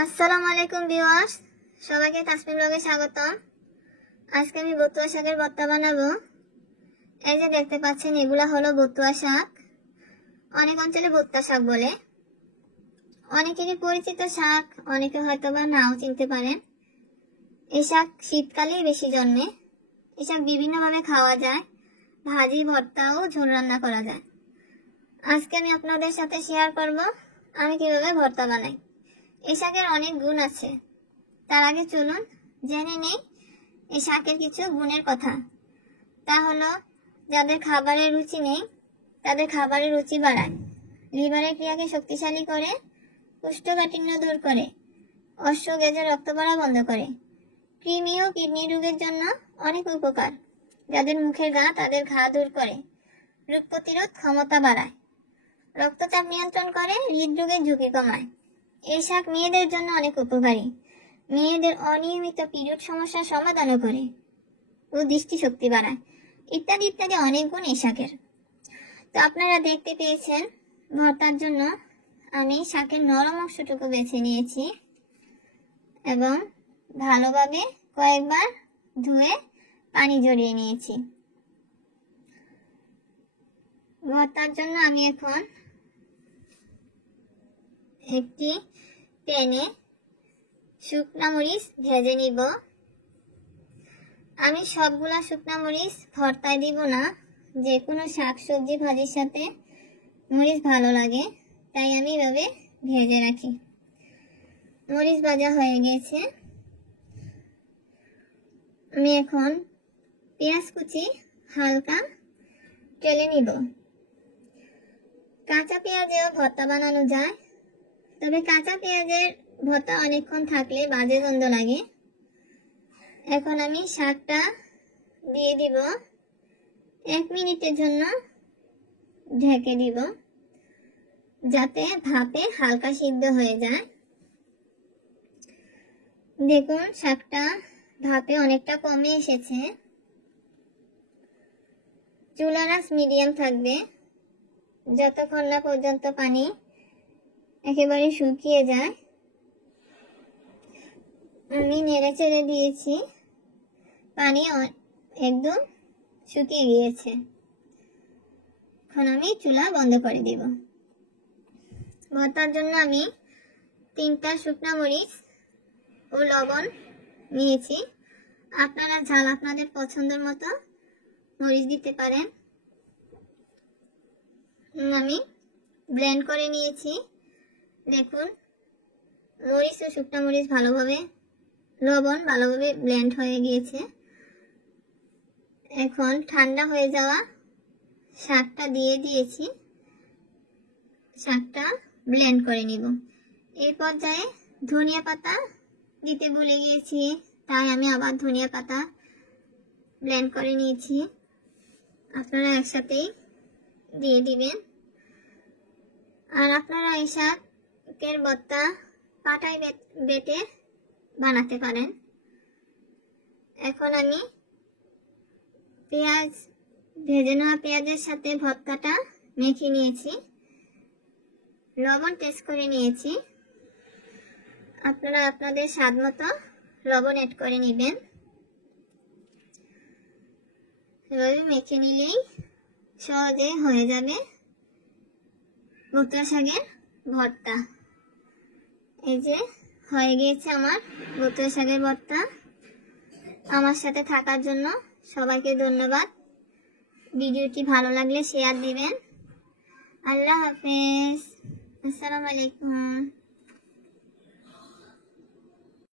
আসসালামু আলাইকুম ভিউয়ার্স, সবাইকে তাসমিম ব্লগে স্বাগতম। আজকে আমি বতুয়া শাকের ভর্তা বানাবো। এই যে দেখতে পাচ্ছেন, এগুলা হলো বতুয়া শাক। অনেক অঞ্চলে ভুট্টা শাক বলে। অনেকেরই পরিচিত শাক, অনেকে হয়তো বা নাও চিনতে পারেন। এই শাক শীতকালেই বেশি জন্মে। এই শাক বিভিন্নভাবে খাওয়া যায়, ভাজি, ভর্তা ও ঝোল রান্না করা যায়। আজকে আমি আপনাদের সাথে শেয়ার করব আমি কিভাবে ভর্তা বানাই। এই শাকের অনেক গুণ আছে। তার আগে চলুন জেনে নেই এই শাকের কিছু গুণের কথা। তা হলো, যাদের খাবারের রুচি নেই তাদের খাবারের রুচি বাড়ায়, লিভারের ক্রিয়াকে শক্তিশালী করে, কোষ্ঠকাঠিন্য দূর করে, অশ্ব গেজে রক্ত পড়া বন্ধ করে, কৃমি ও কিডনি রোগের জন্য অনেক উপকার। যাদের মুখের ঘা তাদের ঘা দূর করে, রোগ প্রতিরোধ ক্ষমতা বাড়ায়, রক্তচাপ নিয়ন্ত্রণ করে, হৃদরোগের ঝুঁকি কমায়। এই শাক মেয়েদের জন্য অনেক উপকারী। মেয়েদের অনিয়মিত পিরিয়ড সমস্যার সমাধানও করে ও দৃষ্টিশক্তি বাড়ায়, ইত্যাদি ইত্যাদি অনেক গুণ এই শাকের। তো আপনারা দেখতে পেয়েছেন, ভর্তার জন্য আমি শাকের নরম অংশটুকু বেছে নিয়েছি এবং ভালোভাবে কয়েকবার ধুয়ে পানি ঝরিয়ে নিয়েছি। ভর্তার জন্য আমি এখন একটি প্যানে শুকনা মরিচ ভেজে নিব। আমি সবগুলা শুকনা মরিচ ভর্তায় দিব না, যে কোনো শাক সবজি ভাজির সাথে মরিচ ভালো লাগে, তাই আমি এভাবে ভেজে রাখি। মরিচ ভাজা হয়ে গেছে। আমি এখন পেঁয়াজ কুচি হালকা টেলে নিব। কাঁচা পেঁয়াজেও ভর্তা বানানো যায়, তবে কাঁচা পেঁয়াজের ভর্তা অনেকক্ষণ থাকলে বাজে গন্ধ লাগে। এখন আমি শাকটা দিয়ে দিব, 1 মিনিটের জন্য ঢেকে দিব, যাতে ভাপে হালকা সিদ্ধ হয়ে যায়। দেখুন, শাকটা ভাপে অনেকটা কমে এসেছে। চুলার আঁচ মিডিয়াম থাকবে যতক্ষণ না পর্যন্ত পানি একেবারে শুকিয়ে যায়। আমি নেড়ে চেড়ে দিয়েছি, পানি একদম শুকিয়ে গিয়েছে। এখন আমি চুলা বন্ধ করে দিব। ভর্তার জন্য আমি 3টা শুকনা মরিচ ও লবণ নিয়েছি। আপনারা ঝাল আপনাদের পছন্দের মতো মরিচ দিতে পারেন। আমি ব্লেন্ড করে নিয়েছি। দেখুন, মরিচ ও শুকনা মরিচ ভালোভাবে, লবণ ভালোভাবে ব্লেন্ড হয়ে গিয়েছে। এখন ঠান্ডা হয়ে যাওয়া শাকটা দিয়ে দিয়েছি, শাকটা ব্লেন্ড করে নিব। এই পর্যায়ে ধনিয়া পাতা দিতে ভুলে গিয়েছি, তাই আমি আবার ধনিয়া পাতা ব্লেন্ড করে নিয়েছি। আপনারা একসাথেই দিয়ে দিবেন। আর আপনারা এই শাকের ভর্তা পাটায় বেটে বানাতে পারেন। এখন আমি পেঁয়াজ, ভেজে নেওয়া পেঁয়াজের সাথে ভর্তাটা মেখে নিয়েছি, লবণ টেস্ট করে নিয়েছি। আপনারা আপনাদের স্বাদ মতো লবণ অ্যাড করে নেবেন। এভাবে মেখে নিলেই সহজে হয়ে যাবে বতুয়া শাকের ভর্তা। এই যে হয়ে গিয়েছে আমার বতুয়া শাকের ভর্তা। আমার সাথে থাকার জন্য সবাইকে ধন্যবাদ। ভিডিওটি ভালো লাগলে শেয়ার দিবেন। আল্লাহ হাফেজ। আসসালামু আলাইকুম।